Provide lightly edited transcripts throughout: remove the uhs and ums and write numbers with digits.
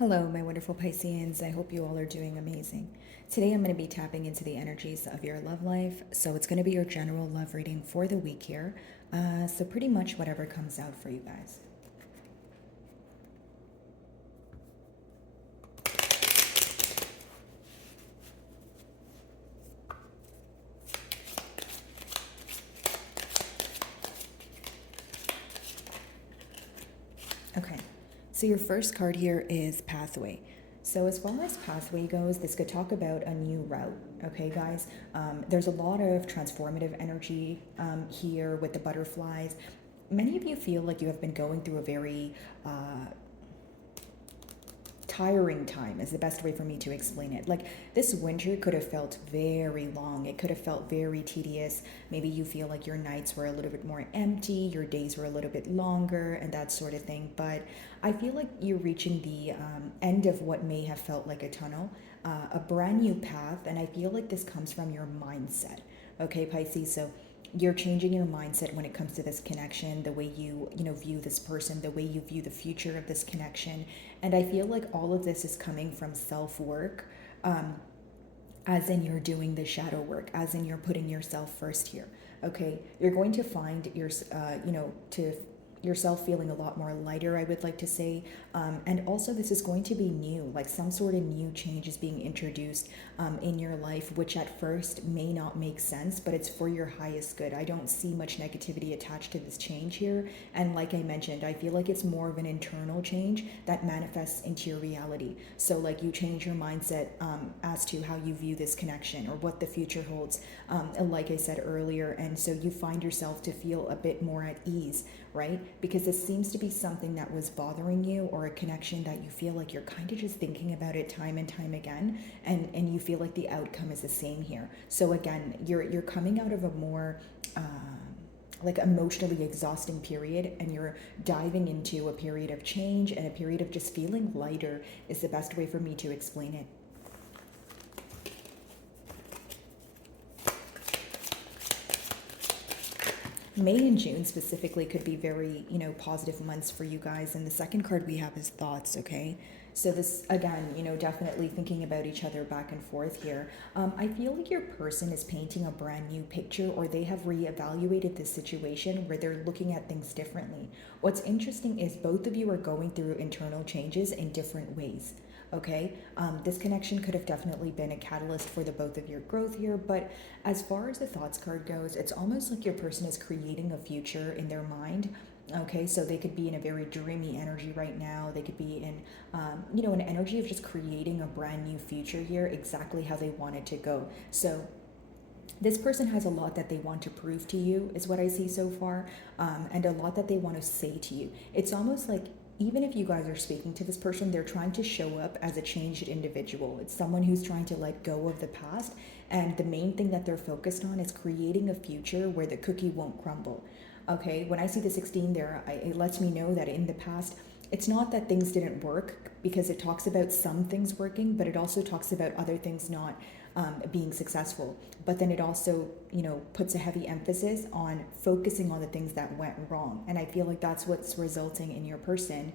Hello, my wonderful Pisceans. I hope you all are doing amazing. Today I'm going to be tapping into the energies of your love life. So it's going to be your general love reading for the week here. So pretty much whatever comes out for you guys. Okay, so your first card here is Pathway. So, as far as pathway goes, this could talk about a new route. Okay, guys, there's a lot of transformative energy here with the butterflies. Many of you feel like you have been going through a very tiring time is the best way for me to explain it. Like this winter could have felt very long. It could have felt very tedious. Maybe you feel like your nights were a little bit more empty, your days were a little bit longer, and that sort of thing. But I feel like you're reaching the end of what may have felt like a tunnel, a brand new path, and I feel like this comes from your mindset. Okay, Pisces. So you're changing your mindset when it comes to this connection, the way you view this person, the way you view the future of this connection. And I feel like all of this is coming from self-work, as in you're doing the shadow work, as in you're putting yourself first here. Okay, you're going to find to yourself feeling a lot more lighter, I would like to say. And also, this is going to be new, like some sort of new change is being introduced in your life, which at first may not make sense, but it's for your highest good. I don't see much negativity attached to this change here. And like I mentioned, I feel like it's more of an internal change that manifests into your reality. So, like, you change your mindset as to how you view this connection or what the future holds, like I said earlier. And so you find yourself to feel a bit more at ease, right? Because this seems to be something that was bothering you, or a connection that you feel like you're kind of just thinking about it time and time again, and you feel like the outcome is the same here. So again, you're coming out of a more like emotionally exhausting period, and you're diving into a period of change and a period of just feeling lighter is the best way for me to explain it. May and June specifically could be very, positive months for you guys. And the second card we have is thoughts, okay? So this, again, definitely thinking about each other back and forth here. I feel like your person is painting a brand new picture, or they have reevaluated this situation where they're looking at things differently. What's interesting is both of you are going through internal changes in different ways. Okay, this connection could have definitely been a catalyst for the both of your growth here, but as far as the thoughts card goes, it's almost like your person is creating a future in their mind. Okay, so they could be in a very dreamy energy right now. They could be in, an energy of just creating a brand new future here, exactly how they want it to go. So this person has a lot that they want to prove to you, is what I see so far, and a lot that they want to say to you. It's almost like even if you guys are speaking to this person, they're trying to show up as a changed individual. It's someone who's trying to let go of the past, and the main thing that they're focused on is creating a future where the cookie won't crumble. Okay, when I see the 16 there, it lets me know that in the past, it's not that things didn't work, because it talks about some things working, but it also talks about other things not being successful. But then it also, puts a heavy emphasis on focusing on the things that went wrong. And I feel like that's what's resulting in your person,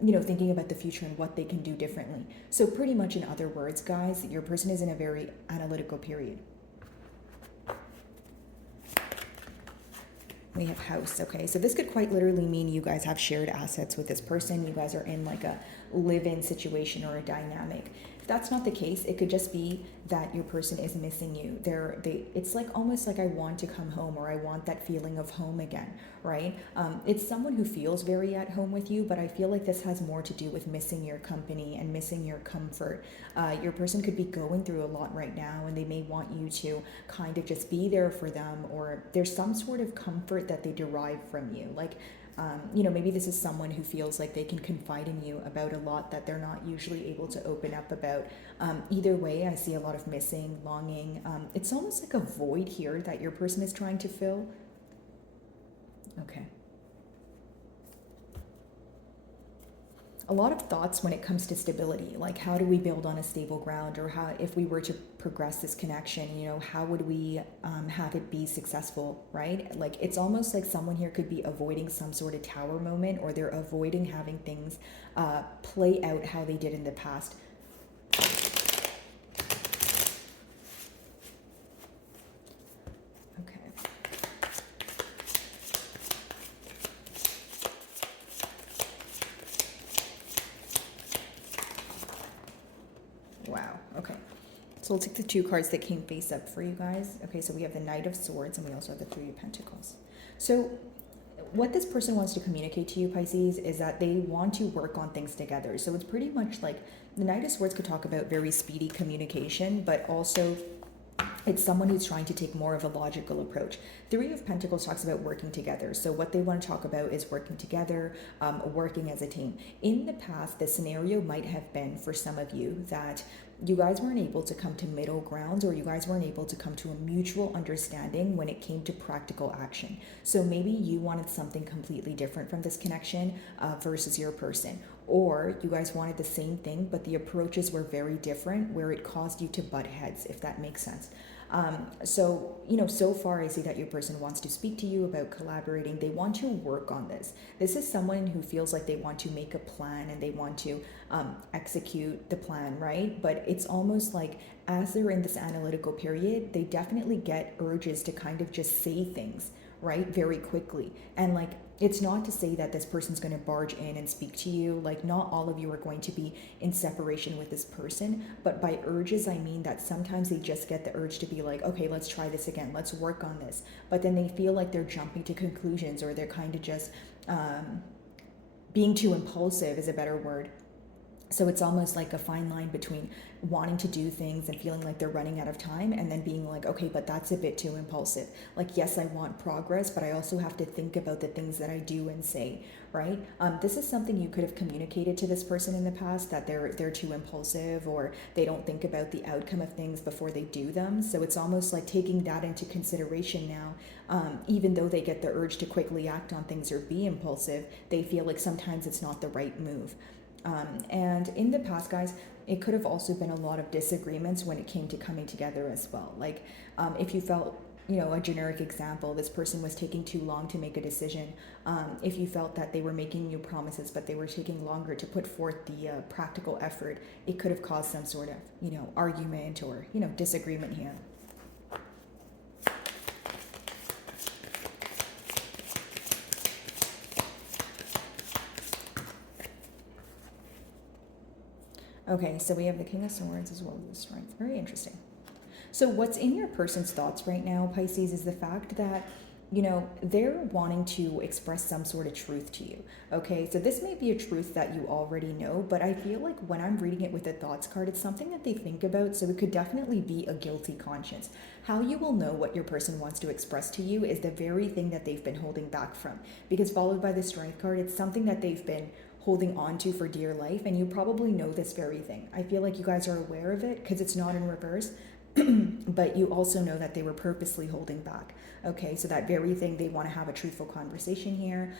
thinking about the future and what they can do differently. So, pretty much, in other words, guys, your person is in a very analytical period. We have house. Okay, so this could quite literally mean you guys have shared assets with this person. You guys are in like a live-in situation or a dynamic. If that's not the case, it could just be that your person is missing you. It's like almost like I want to come home, or I want that feeling of home again, right? It's someone who feels very at home with you, but I feel like this has more to do with missing your company and missing your comfort. Your person could be going through a lot right now, and they may want you to kind of just be there for them, or there's some sort of comfort that they derive from you. Like, maybe this is someone who feels like they can confide in you about a lot that they're not usually able to open up about. Either way, I see a lot of missing, longing. It's almost like a void here that your person is trying to fill. Okay. a lot of thoughts when it comes to stability, like how do we build on a stable ground, or how, if we were to progress this connection, how would we have it be successful, right? Like it's almost like someone here could be avoiding some sort of tower moment, or they're avoiding having things play out how they did in the past. Okay. Wow. Okay. So we'll take the two cards that came face up for you guys. Okay, so we have the Knight of Swords and we also have the Three of Pentacles. So what this person wants to communicate to you, Pisces, is that they want to work on things together. So it's pretty much like the Knight of Swords could talk about very speedy communication, but also it's someone who's trying to take more of a logical approach. Three of Pentacles talks about working together. So what they want to talk about is working together, working as a team. In the past, the scenario might have been for some of you that you guys weren't able to come to middle grounds, or you guys weren't able to come to a mutual understanding when it came to practical action. So maybe you wanted something completely different from this connection versus your person. Or you guys wanted the same thing, but the approaches were very different, where it caused you to butt heads, if that makes sense. So far I see that your person wants to speak to you about collaborating. They want to work on this. This is someone who feels like they want to make a plan and they want to execute the plan, right? But it's almost like as they're in this analytical period, they definitely get urges to kind of just say things, right, very quickly. And like, it's not to say that this person's going to barge in and speak to you. Like, not all of you are going to be in separation with this person. But by urges, I mean that sometimes they just get the urge to be like, okay, let's try this again. Let's work on this. But then they feel like they're jumping to conclusions, or they're kind of just being too impulsive is a better word. So it's almost like a fine line between wanting to do things and feeling like they're running out of time, and then being like, okay, but that's a bit too impulsive. Like, yes, I want progress, but I also have to think about the things that I do and say, right? This is something you could have communicated to this person in the past, that they're too impulsive, or they don't think about the outcome of things before they do them. So it's almost like taking that into consideration now. Even though they get the urge to quickly act on things or be impulsive, they feel like sometimes it's not the right move. And in the past, guys, it could have also been a lot of disagreements when it came to coming together as well. Like, if you felt, a generic example, this person was taking too long to make a decision. If you felt that they were making you promises, but they were taking longer to put forth the practical effort, it could have caused some sort of, argument or, disagreement here. Okay, so we have the King of Swords as well as the Strength. Very interesting. So what's in your person's thoughts right now, Pisces, is the fact that, they're wanting to express some sort of truth to you. Okay, so this may be a truth that you already know, but I feel like when I'm reading it with the thoughts card, it's something that they think about, so it could definitely be a guilty conscience. How you will know what your person wants to express to you is the very thing that they've been holding back from. Because followed by the Strength card, it's something that they've been holding on to for dear life, and you probably know this very thing. I feel like you guys are aware of it because it's not in reverse, but you also know that they were purposely holding back. Okay, so that very thing, they want to have a truthful conversation here.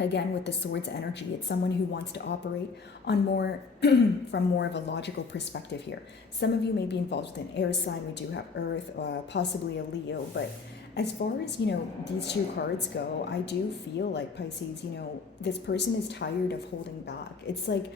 Again, with the Swords energy, it's someone who wants to operate on more from more of a logical perspective here. Some of you may be involved with an air sign. We do have Earth, possibly a Leo, but as far as, these two cards go, I do feel like, Pisces, this person is tired of holding back. It's like,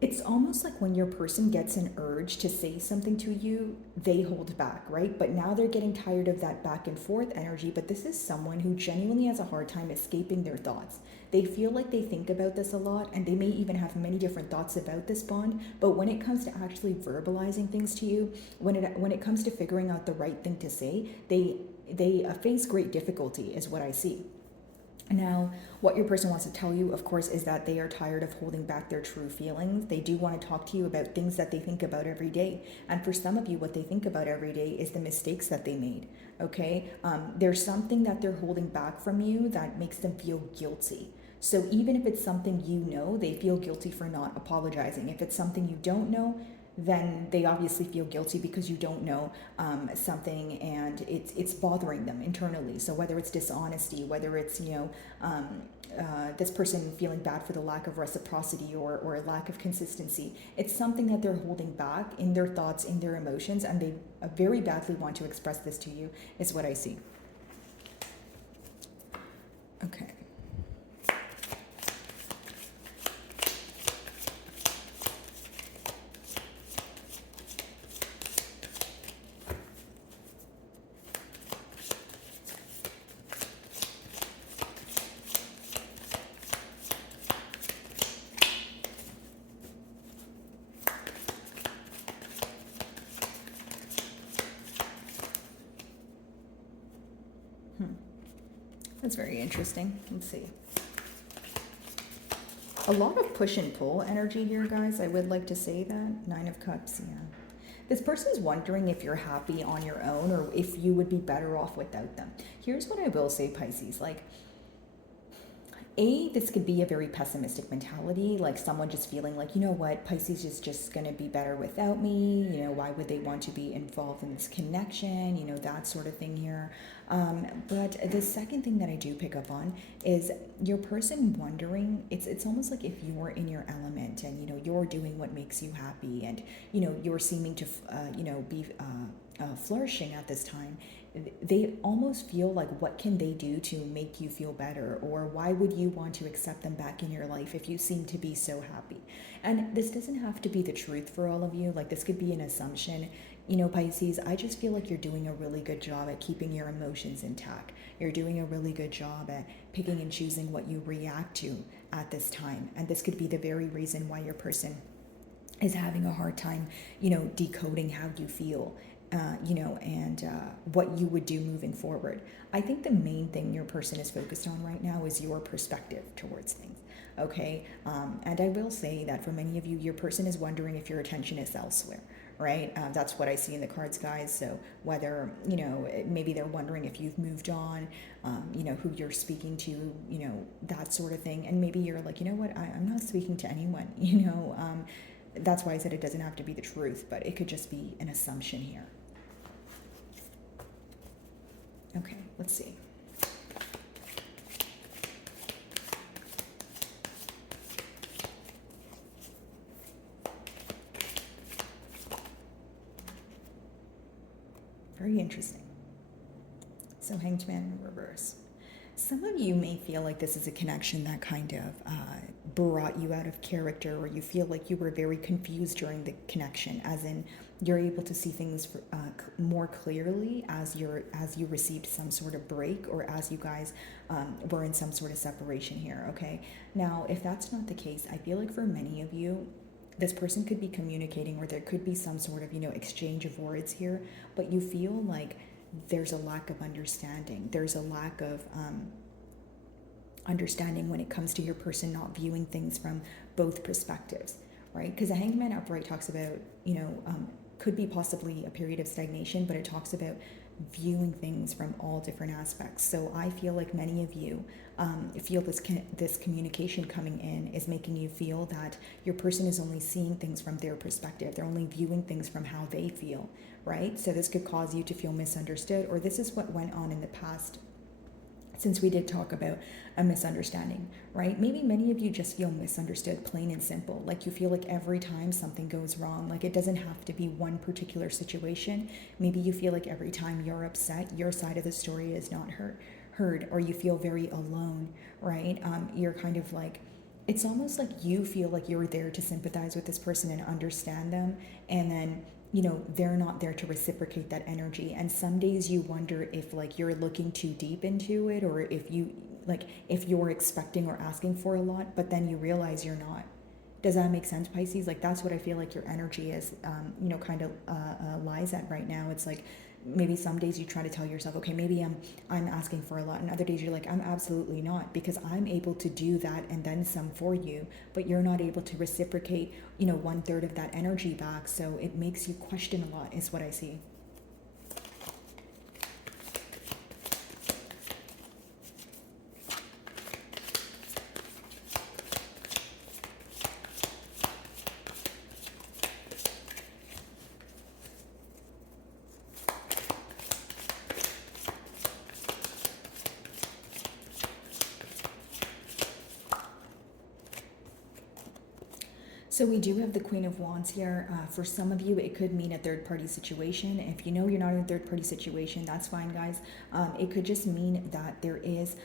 it's almost like when your person gets an urge to say something to you, they hold back, right? But now they're getting tired of that back and forth energy. But this is someone who genuinely has a hard time escaping their thoughts. They feel like they think about this a lot, and they may even have many different thoughts about this bond. But when it comes to actually verbalizing things to you, when it comes to figuring out the right thing to say, they face great difficulty, is what I see. Now, what your person wants to tell you, of course, is that they are tired of holding back their true feelings. They do want to talk to you about things that they think about every day. And for some of you, what they think about every day is the mistakes that they made, okay? There's something that they're holding back from you that makes them feel guilty. So even if it's something you know, they feel guilty for not apologizing. If it's something you don't know, then they obviously feel guilty because you don't know something, and it's bothering them internally. So whether it's dishonesty, whether it's this person feeling bad for the lack of reciprocity or lack of consistency, it's something that they're holding back in their thoughts, in their emotions, and they very badly want to express this to you, is what I see. Okay. That's very interesting. Let's see. A lot of push and pull energy here, guys. I would like to say that. 9 of Cups, yeah. This person's wondering if you're happy on your own or if you would be better off without them. Here's what I will say, Pisces. Like, this could be a very pessimistic mentality, like someone just feeling like, you know what, Pisces is just going to be better without me. Why would they want to be involved in this connection? That sort of thing here. But the second thing that I do pick up on is your person wondering, it's almost like if you're in your element and, you're doing what makes you happy and, you're seeming to, be flourishing at this time. They almost feel like, what can they do to make you feel better? Or why would you want to accept them back in your life if you seem to be so happy? And this doesn't have to be the truth for all of you. Like, this could be an assumption. Pisces, I just feel like you're doing a really good job at keeping your emotions intact. You're doing a really good job at picking and choosing what you react to at this time. And this could be the very reason why your person is having a hard time, decoding how you feel. And what you would do moving forward. I think the main thing your person is focused on right now is your perspective towards things, okay? And I will say that for many of you, your person is wondering if your attention is elsewhere, right? That's what I see in the cards, guys. So whether, maybe they're wondering if you've moved on, who you're speaking to, that sort of thing. And maybe you're like, you know what, I'm not speaking to anyone, that's why I said it doesn't have to be the truth, but it could just be an assumption here. Okay, let's see. Very interesting. So Hanged Man in reverse. Some of you may feel like this is a connection that kind of brought you out of character, or you feel like you were very confused during the connection, as in you're able to see things more clearly as you received some sort of break, or as you guys were in some sort of separation here, okay? Now, if that's not the case, I feel like for many of you, this person could be communicating, or there could be some sort of, exchange of words here, but you feel like there's a lack of understanding. There's a lack of understanding when it comes to your person not viewing things from both perspectives, right? Because the Hanged Man upright talks about, could be possibly a period of stagnation, but it talks about viewing things from all different aspects. So I feel like many of you feel this communication coming in is making you feel that your person is only seeing things from their perspective. They're only viewing things from how they feel, right? So this could cause you to feel misunderstood, or this is what went on in the past, since we did talk about a misunderstanding, right? Maybe many of you just feel misunderstood, plain and simple. Like you feel like every time something goes wrong, like it doesn't have to be one particular situation. Maybe you feel like every time you're upset, your side of the story is not heard, or you feel very alone, right? You're kind of like, it's almost like you feel like you're there to sympathize with this person and understand them, and then they're not there to reciprocate that energy. And some days you wonder if like you're looking too deep into it, or if you're expecting or asking for a lot, but then you realize you're not. Does that make sense, Pisces? Like that's what I feel like your energy is, kind of lies at right now. It's like maybe some days you try to tell yourself, okay, maybe I'm asking for a lot, and other days you're like, I'm absolutely not, because I'm able to do that and then some for you, but you're not able to reciprocate 1/3 of that energy back. So it makes you question a lot, is what I see. So we do have the Queen of Wands here. For some of you, it could mean a third-party situation. If you know you're not in a third-party situation, that's fine, guys. It could just mean that there is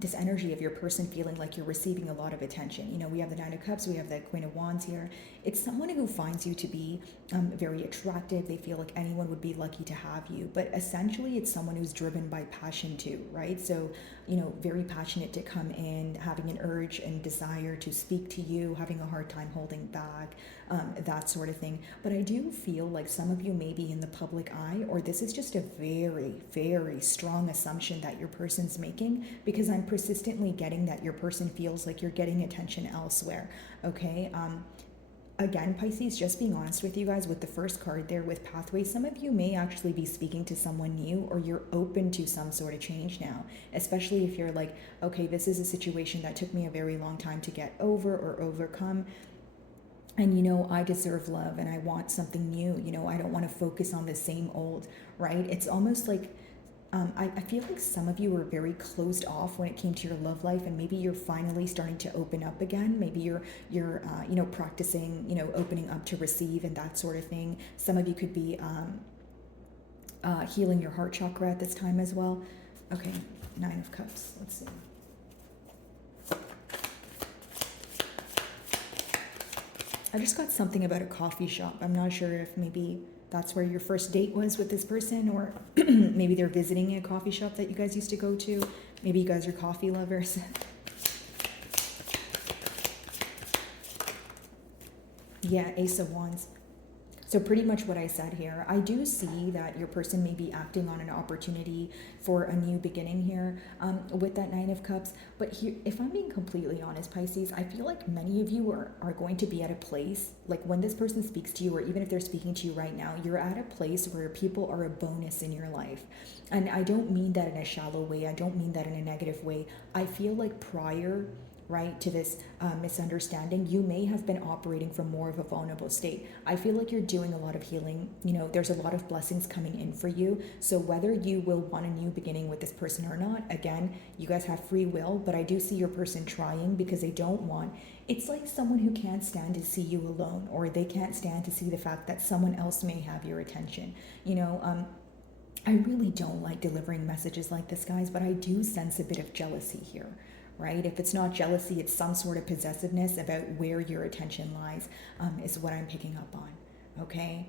this energy of your person feeling like you're receiving a lot of attention. You know, we have the Nine of Cups, we have the Queen of Wands here. It's someone who finds you to be very attractive. They feel like anyone would be lucky to have you. But essentially, it's someone who's driven by passion too, right? So, you know, very passionate to come in, having an urge and desire to speak to you, having a hard time holding back, that sort of thing. But I do feel like some of you may be in the public eye, or this is just a very, very strong assumption that your person's making, because I'm persistently getting that your person feels like you're getting attention elsewhere. Okay. Again, Pisces, just being honest with you guys, with the first card there with pathway, some of you may actually be speaking to someone new, or you're open to some sort of change now, especially if you're like, okay, this is a situation that took me a very long time to get over or overcome. And, you know, I deserve love and I want something new. You know, I don't want to focus on the same old, right? It's almost like, I feel like some of you were very closed off when it came to your love life, and maybe you're finally starting to open up again. Maybe you're you know, practicing, you know, opening up to receive and that sort of thing. Some of you could be healing your heart chakra at this time as well. Okay, Nine of Cups. Let's see. I just got something about a coffee shop. I'm not sure if maybe that's where your first date was with this person, or maybe they're visiting a coffee shop that you guys used to go to. Maybe you guys are coffee lovers. Yeah, Ace of Wands. So pretty much what I said here, I do see that your person may be acting on an opportunity for a new beginning here with that Nine of Cups. But here, if I'm being completely honest, Pisces, I feel like many of you are going to be at a place, like when this person speaks to you, or even if they're speaking to you right now, you're at a place where people are a bonus in your life. And I don't mean that in a shallow way. I don't mean that in a negative way. I feel like prior, right, to this misunderstanding, you may have been operating from more of a vulnerable state. I feel like you're doing a lot of healing. You know, there's a lot of blessings coming in for you. So whether you will want a new beginning with this person or not, again, you guys have free will, but I do see your person trying because they don't want, it's like someone who can't stand to see you alone, or they can't stand to see the fact that someone else may have your attention. You know, I really don't like delivering messages like this, guys, but I do sense a bit of jealousy here, right? If it's not jealousy, it's some sort of possessiveness about where your attention lies, is what I'm picking up on, okay?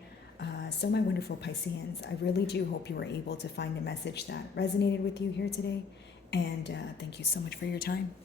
So my wonderful Pisceans, I really do hope you were able to find a message that resonated with you here today, and thank you so much for your time.